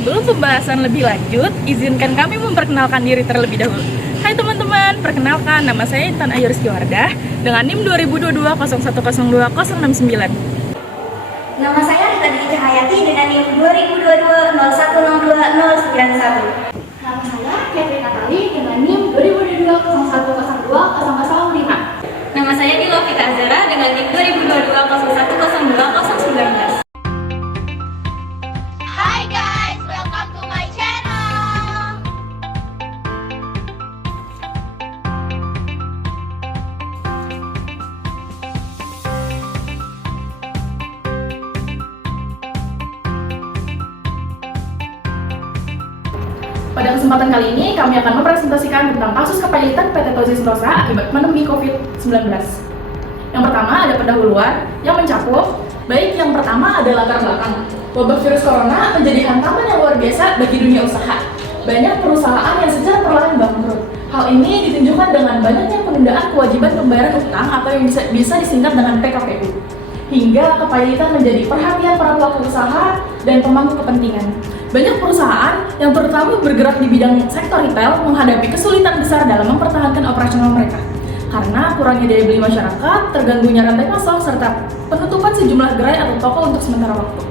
Sebelum pembahasan lebih lanjut, izinkan kami memperkenalkan diri terlebih dahulu. Hai teman-teman, perkenalkan nama saya Intan Ayu Rizky Wardah dengan NIM 2022-0102-069. Nama saya Rita Diki Cahayati dengan NIM 2022-0102-091. Nama saya Kevin Natali dengan NIM 2022-0102-005. Nama saya Dilovita Azara dengan NIM 2022-0102-019. Hi guys, welcome to my channel. Pada kesempatan kali ini, kami akan mempresentasikan tentang kasus kepailitan PT Tozi Sentosa akibat pandemi COVID-19. Yang pertama ada pendahuluan yang mencakup, baik yang pertama ada latar belakang. Wabah virus corona menjadi hantaman yang luar biasa bagi dunia usaha. Banyak perusahaan yang secara perlahan bangkrut. Hal ini ditunjukkan dengan banyaknya penundaan kewajiban pembayaran utang atau yang bisa disingkat dengan PKPU. Hingga kepailitan menjadi perhatian para pelaku usaha dan pemangku kepentingan. Banyak perusahaan yang terutama bergerak di bidang sektor retail menghadapi kesulitan besar dalam mempertahankan operasional mereka karena kurangnya daya beli masyarakat, terganggunya rantai pasok, serta penutupan sejumlah gerai atau toko untuk sementara waktu.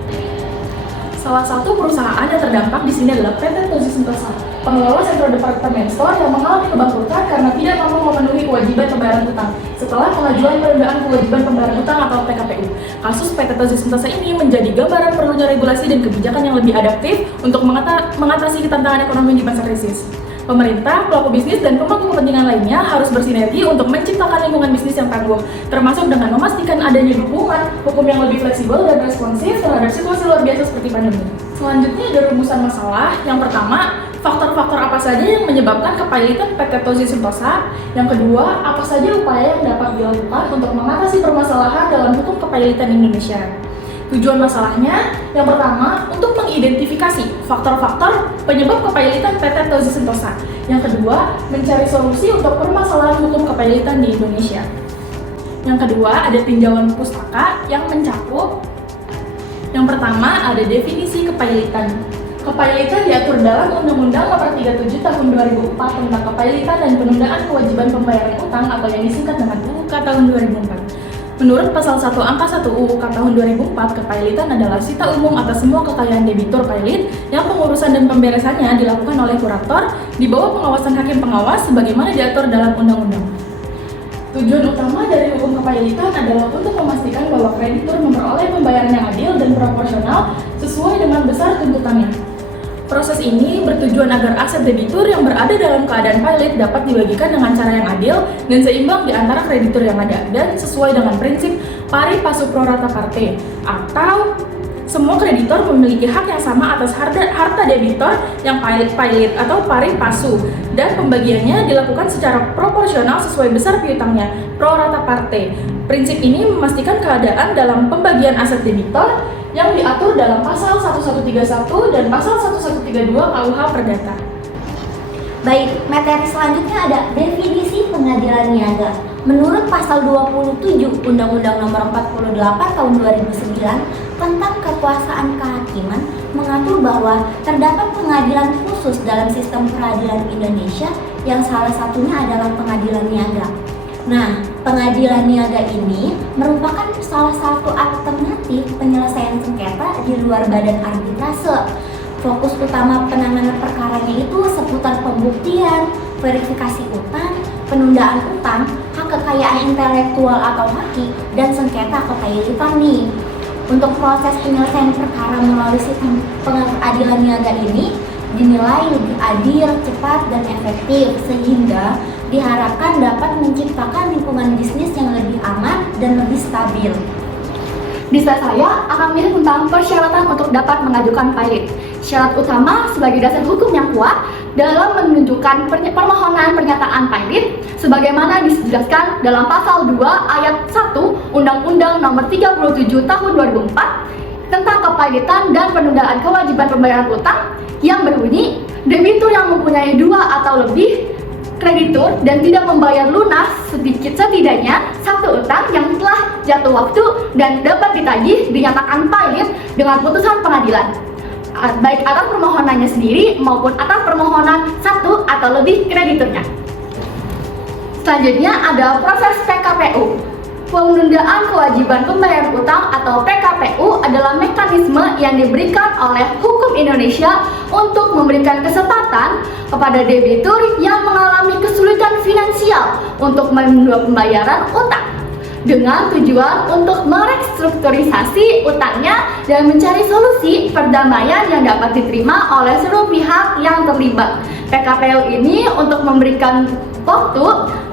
Salah satu perusahaan yang terdampak di sini adalah PT Tozi Sentosa, pengelola sentra departemen store yang mengalami kebangkrutan karena tidak mampu memenuhi kewajiban pembayaran utang setelah pengajuan penundaan kewajiban pembayaran utang atau PKPU. Kasus PT Tozi Sentosa ini menjadi gambaran perlunya regulasi dan kebijakan yang lebih adaptif untuk mengatasi tantangan ekonomi di masa krisis. Pemerintah, pelaku bisnis, dan pemangku kepentingan lainnya harus bersinergi untuk menciptakan lingkungan bisnis yang tangguh, termasuk dengan memastikan adanya dukungan hukum yang lebih fleksibel dan responsif terhadap situasi luar biasa seperti pandemi. Selanjutnya ada rumusan masalah. Yang pertama, faktor-faktor apa saja yang menyebabkan kepailitan PT Tozi Sentosa. Yang kedua, apa saja upaya yang dapat dilakukan untuk mengatasi permasalahan dalam hukum kepailitan Indonesia. Tujuan masalahnya, yang pertama, untuk mengidentifikasi faktor-faktor penyebab kepailitan PT Tozi Sentosa. Yang kedua, mencari solusi untuk permasalahan hukum kepailitan di Indonesia. Yang kedua, ada tinjauan pustaka yang mencakup. Yang pertama, ada definisi kepailitan. Kepailitan diatur dalam Undang-Undang Nomor 37 Tahun 2004 tentang kepailitan dan penundaan kewajiban pembayaran utang atau yang disingkat dengan UUK Tahun 2004. Menurut Pasal 1 Angka 1 UUK Tahun 2004, kepailitan adalah sita umum atas semua kekayaan debitur pailit yang pengurusan dan pemberesannya dilakukan oleh kurator di bawah pengawasan hakim pengawas sebagaimana diatur dalam undang-undang. Tujuan utama dari hukum kepailitan adalah untuk memastikan bahwa kreditur memperoleh pembayaran yang adil dan proporsional sesuai dengan besar tuntutannya. Proses ini bertujuan agar aset debitur yang berada dalam keadaan pailit dapat dibagikan dengan cara yang adil dan seimbang di antara kreditur yang ada dan sesuai dengan prinsip pari passu pro rata parte, atau semua kreditor memiliki hak yang sama atas harta debitor yang pailit atau pari passu, dan pembagiannya dilakukan secara proporsional sesuai besar piutangnya pro rata parte. Prinsip ini memastikan keadaan dalam pembagian aset debitor yang diatur dalam Pasal 1131 dan Pasal 1132 KUH Perdata. Baik, materi selanjutnya ada definisi pengadilan niaga. Menurut Pasal 27 Undang-Undang Nomor 48 Tahun 2009 tentang kekuasaan kehakiman mengatur bahwa terdapat pengadilan khusus dalam sistem peradilan Indonesia yang salah satunya adalah pengadilan niaga. Nah, pengadilan niaga ini merupakan salah satu alternatif penyelesaian sengketa di luar badan arbitrase. Fokus utama penanganan perkaranya itu seputar pembuktian, verifikasi utang, penundaan utang, hak kekayaan intelektual atau haki, dan sengketa kepailitan nih. Untuk proses penyelesaian perkara melalui sistem pengadilan niaga ini dinilai lebih adil, cepat, dan efektif sehingga diharapkan dapat menciptakan lingkungan bisnis yang lebih aman dan lebih stabil. Di slide saya akan menjadi tentang persyaratan untuk dapat mengajukan pailit. Syarat utama sebagai dasar hukum yang kuat dalam menunjukkan permohonan pernyataan pailit sebagaimana dijelaskan dalam Pasal 2 Ayat 1 Undang-Undang Nomor 37 Tahun 2004 tentang kepailitan dan penundaan kewajiban pembayaran utang yang berbunyi, debitur yang mempunyai 2 atau lebih kreditur dan tidak membayar lunas setidaknya satu utang yang telah jatuh waktu dan dapat ditagih dinyatakan pailit dengan putusan pengadilan. baik atas permohonannya sendiri maupun atas permohonan satu atau lebih krediturnya. Selanjutnya ada proses PKPU. Penundaan kewajiban pembayaran utang atau PKPU adalah mekanisme yang diberikan oleh hukum Indonesia untuk memberikan kesempatan kepada debitur yang mengalami kesulitan finansial untuk menunda pembayaran utang dengan tujuan untuk merestrukturisasi utangnya dan mencari solusi perdamaian yang dapat diterima oleh seluruh pihak yang terlibat. PKPU ini untuk memberikan waktu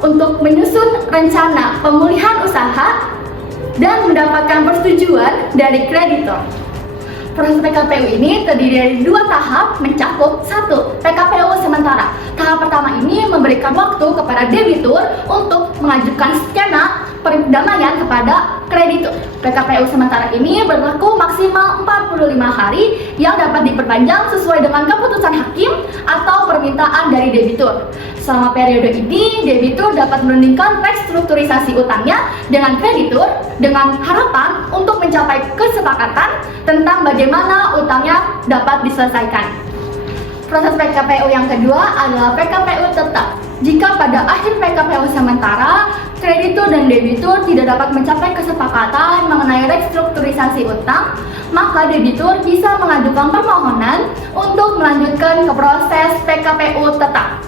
untuk menyusun rencana pemulihan usaha dan mendapatkan persetujuan dari kreditor. Proses PKPU ini terdiri dari 2 tahap mencakup 1. PKPU sementara. Tahap pertama ini memberikan waktu kepada debitur untuk mengajukan skema perdamaian kepada kreditur. PKPU sementara ini berlaku maksimal 45 hari yang dapat diperpanjang sesuai dengan keputusan hakim atau permintaan dari debitur. Selama periode ini, debitur dapat menundingkan restrukturisasi utangnya dengan kreditur dengan harapan untuk mencapai kesepakatan tentang bagaimana utangnya dapat diselesaikan. Proses PKPU yang kedua adalah PKPU tetap. Jika pada akhir PKPU sementara, kreditur dan debitur tidak dapat mencapai kesepakatan mengenai restrukturisasi utang, maka debitur bisa mengajukan permohonan untuk melanjutkan ke proses PKPU tetap.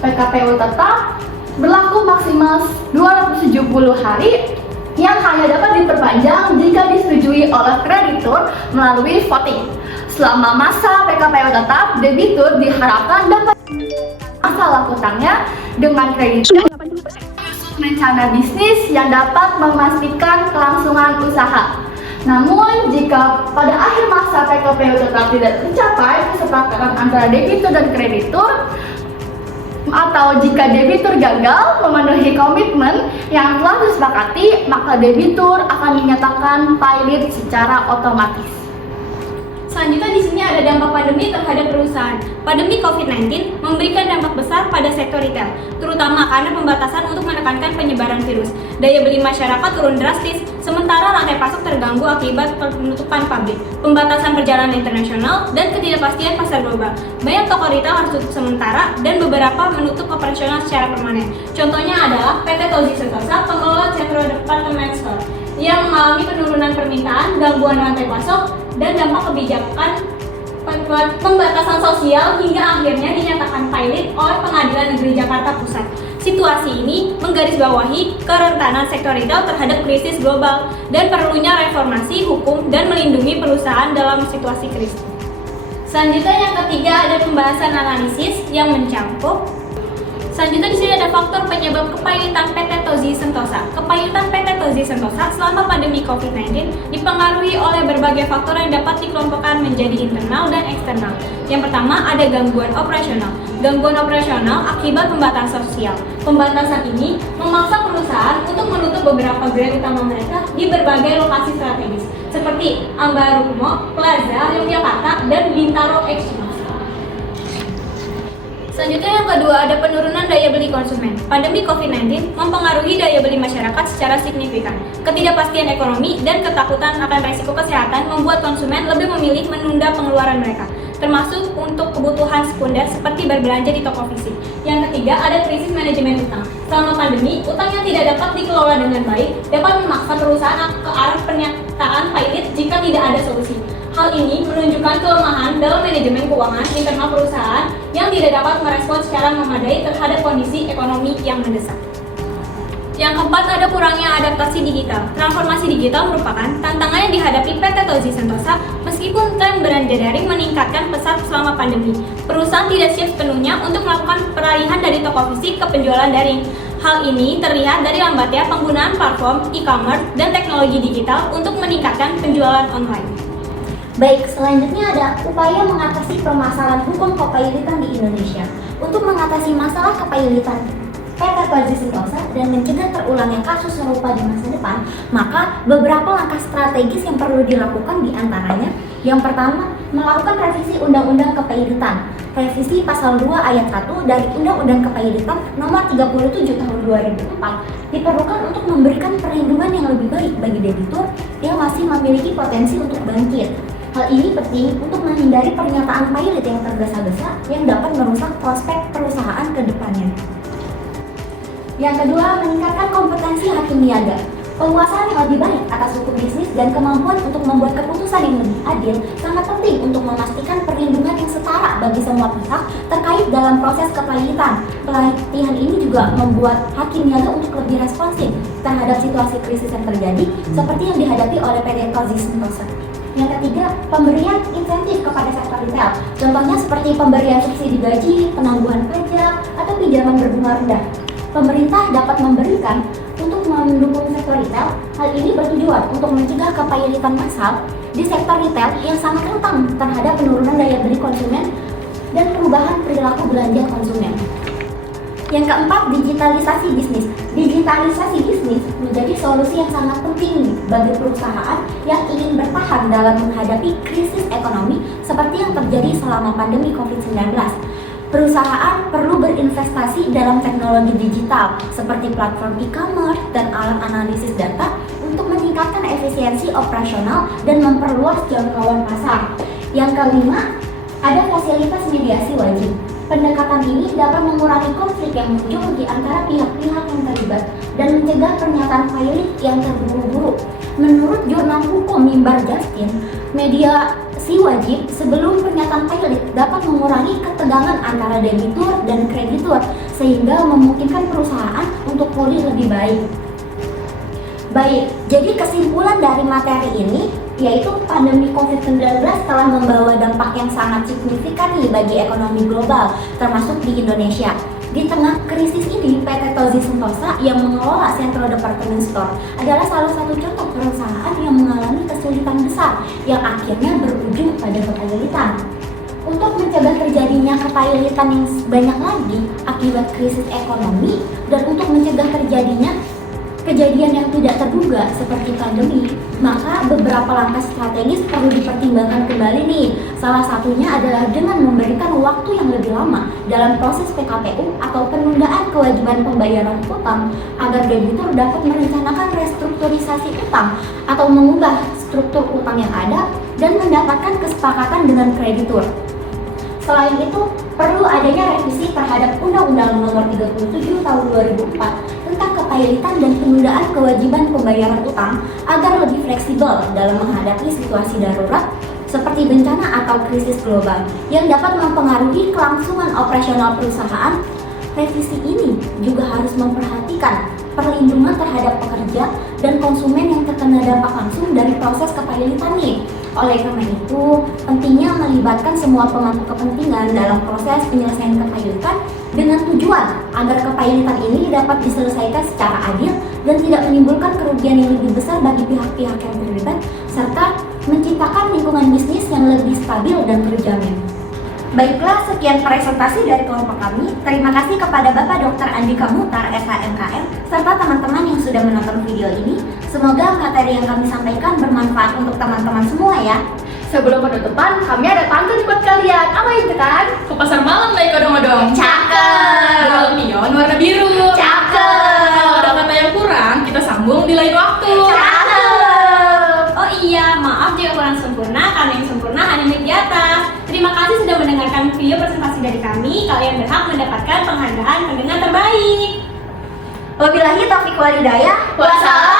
PKPU tetap berlaku maksimal 270 hari yang hanya dapat diperpanjang jika disetujui oleh kreditur melalui voting. Selama masa PKPU tetap, debitur diharapkan dapat masalah utangnya dengan kreditur rencana bisnis yang dapat memastikan kelangsungan usaha. Namun, jika pada akhir masa PKPU tetap tidak tercapai kesepakatan antara debitur dan kreditur, atau jika debitur gagal memenuhi komitmen yang telah disepakati, maka debitur akan dinyatakan pilot secara otomatis. Selanjutnya di sini ada dampak pandemi terhadap perusahaan. Pandemi COVID-19 memberikan dampak besar pada sektor retail, terutama karena pembatasan untuk menekankan penyebaran virus. Daya beli masyarakat turun drastis, sementara rantai pasok terganggu akibat penutupan pabrik, pembatasan perjalanan internasional, dan ketidakpastian pasar global. Banyak toko retail harus tutup sementara dan beberapa menutup operasional secara permanen. Contohnya adalah PT Tozi Sentosa, pengelola Centro Department Store, yang mengalami penurunan permintaan, gangguan rantai pasok, dan dampak kebijakan pembatasan sosial hingga akhirnya dinyatakan pilot oleh Pengadilan Negeri Jakarta Pusat. Situasi ini menggarisbawahi kerentanan sektor retail terhadap krisis global dan perlunya reformasi hukum dan melindungi perusahaan dalam situasi krisis. Selanjutnya yang ketiga ada pembahasan analisis yang mencakup. Selanjutnya di sini ada faktor penyebab kepailitan PT Tozi Sentosa. Kepailitan PT Tozi Sentosa selama pandemi COVID-19 dipengaruhi oleh berbagai faktor yang dapat dikelompokkan menjadi internal dan eksternal. Yang pertama ada gangguan operasional. Gangguan operasional akibat pembatasan sosial. Pembatasan ini memaksa perusahaan untuk menutup beberapa gerai utama mereka di berbagai lokasi strategis seperti Ambarukmo, Plaza, Yogyakarta, dan Bintaro Exchange. Selanjutnya yang kedua ada penurunan daya beli konsumen. Pandemi COVID-19 mempengaruhi daya beli masyarakat secara signifikan. Ketidakpastian ekonomi dan ketakutan akan resiko kesehatan membuat konsumen lebih memilih menunda pengeluaran mereka, termasuk untuk kebutuhan sekunder seperti berbelanja di toko fisik. Yang ketiga ada krisis manajemen utang. Selama pandemi, utang yang tidak dapat dikelola dengan baik dapat memaksa perusahaan ke arah pernyataan pilot jika tidak ada solusi. Hal ini menunjukkan kelemahan dalam manajemen keuangan internal perusahaan yang tidak dapat merespons secara memadai terhadap kondisi ekonomi yang mendesak. Yang keempat ada kurangnya adaptasi digital. Transformasi digital merupakan tantangan yang dihadapi PT Tozi Sentosa meskipun tren belanja daring meningkatkan pesat selama pandemi. Perusahaan tidak siap sepenuhnya untuk melakukan peralihan dari toko fisik ke penjualan daring. Hal ini terlihat dari lambatnya penggunaan platform e-commerce dan teknologi digital untuk meningkatkan penjualan online. Baik, selanjutnya ada upaya mengatasi permasalahan hukum kepailitan di Indonesia. Untuk mengatasi masalah kepailitan PT Tozi Sentosa dan mencegah terulangnya kasus serupa di masa depan, maka beberapa langkah strategis yang perlu dilakukan diantaranya. Yang pertama, melakukan revisi Undang-Undang Kepailitan. Revisi Pasal 2 Ayat 1 dari Undang-Undang Kepailitan Nomor 37 Tahun 2004 diperlukan untuk memberikan perlindungan yang lebih baik bagi debitur yang masih memiliki potensi untuk bangkit. Hal ini penting untuk menghindari pernyataan pilot yang tergesa-gesa yang dapat merusak prospek perusahaan ke depannya. Yang kedua, meningkatkan kompetensi hakim niaga. Penguasaan yang lebih baik atas hukum bisnis dan kemampuan untuk membuat keputusan yang lebih adil sangat penting untuk memastikan perlindungan yang setara bagi semua pihak terkait dalam proses kepilitan. Pelatihan ini juga membuat hakim niaga untuk lebih responsif terhadap situasi krisis yang terjadi seperti yang dihadapi oleh PT Tozi Sentosa. Yang ketiga, pemberian insentif kepada sektor retail. Contohnya seperti pemberian subsidi gaji, penangguhan pajak, atau pinjaman berbunga rendah. Pemerintah dapat memberikan untuk mendukung sektor retail. Hal ini bertujuan untuk mencegah kepilitan massal di sektor retail yang sangat rentan terhadap penurunan daya beli konsumen dan perubahan perilaku belanja konsumen. Yang keempat, digitalisasi bisnis. Digitalisasi bisnis menjadi solusi yang sangat penting bagi perusahaan yang ingin bertahan dalam menghadapi krisis ekonomi seperti yang terjadi selama pandemi COVID-19. Perusahaan perlu berinvestasi dalam teknologi digital seperti platform e-commerce dan alat analisis data untuk meningkatkan efisiensi operasional dan memperluas jangkauan pasar. Yang kelima, ada fasilitas mediasi wajib. Pendekatan ini dapat mengurangi konflik yang muncul di antara pihak-pihak yang terlibat dan mencegah pernyataan pilot yang terburu-buru. Menurut jurnal hukum Mimbar Justin, mediasi wajib sebelum pernyataan pilot dapat mengurangi ketegangan antara debitur dan kreditur sehingga memungkinkan perusahaan untuk pulih lebih baik. Baik, jadi kesimpulan dari materi ini yaitu pandemi COVID-19 telah membawa dampak yang sangat signifikan bagi ekonomi global, termasuk di Indonesia. Di tengah krisis ini, PT Tozi Sentosa yang mengelola Centro Department Store adalah salah satu contoh perusahaan yang mengalami kesulitan besar yang akhirnya berujung pada kepilitan. Untuk mencegah terjadinya kepilitan yang banyak lagi akibat krisis ekonomi dan untuk mencegah terjadinya kejadian yang tidak terduga seperti pandemi, maka beberapa langkah strategis perlu dipertimbangkan kembali nih. Salah satunya adalah dengan memberikan waktu yang lebih lama dalam proses PKPU atau penundaan kewajiban pembayaran utang agar debitur dapat merencanakan restrukturisasi utang atau mengubah struktur utang yang ada dan mendapatkan kesepakatan dengan kreditur. Selain itu, perlu adanya revisi terhadap Undang-Undang Nomor 37 Tahun 2004 tentang kepilitan dan penundaan kewajiban pembayaran utang agar lebih fleksibel dalam menghadapi situasi darurat seperti bencana atau krisis global yang dapat mempengaruhi kelangsungan operasional perusahaan. Revisi ini juga harus memperhatikan perlindungan terhadap pekerja dan konsumen yang terkena dampak langsung dari proses kepilitan nih. Oleh karena itu, pentingnya melibatkan semua pemangku kepentingan dalam proses penyelesaian kepilitan dengan tujuan agar kepilitan ini dapat diselesaikan secara adil dan tidak menimbulkan kerugian yang lebih besar bagi pihak-pihak yang terlibat, serta menciptakan lingkungan bisnis yang lebih stabil dan terjamin. Baiklah, sekian presentasi dari kelompok kami. Terima kasih kepada Bapak Dr. Andika Muhtar, SHMKM, serta teman-teman yang sudah menonton video ini. Semoga materi yang kami sampaikan bermanfaat untuk teman-teman semua ya. Sebelum penutupan, kami ada pantun buat kalian. Apa itu kan? Ke pasar malam naik odong-odong. Cakep. Jual pion warna biru. Cakep. Kalau ada kata yang kurang, kita sambung di lain waktu. Cakep. Oh iya, maaf jika kurang sempurna, karena yang sempurna hanya milik di atas. Terima kasih sudah mendengarkan video presentasi dari kami. Kalian berhak mendapatkan penghargaan pendengar terbaik. Wabillahi taufiq wal hidayah. Wassalam.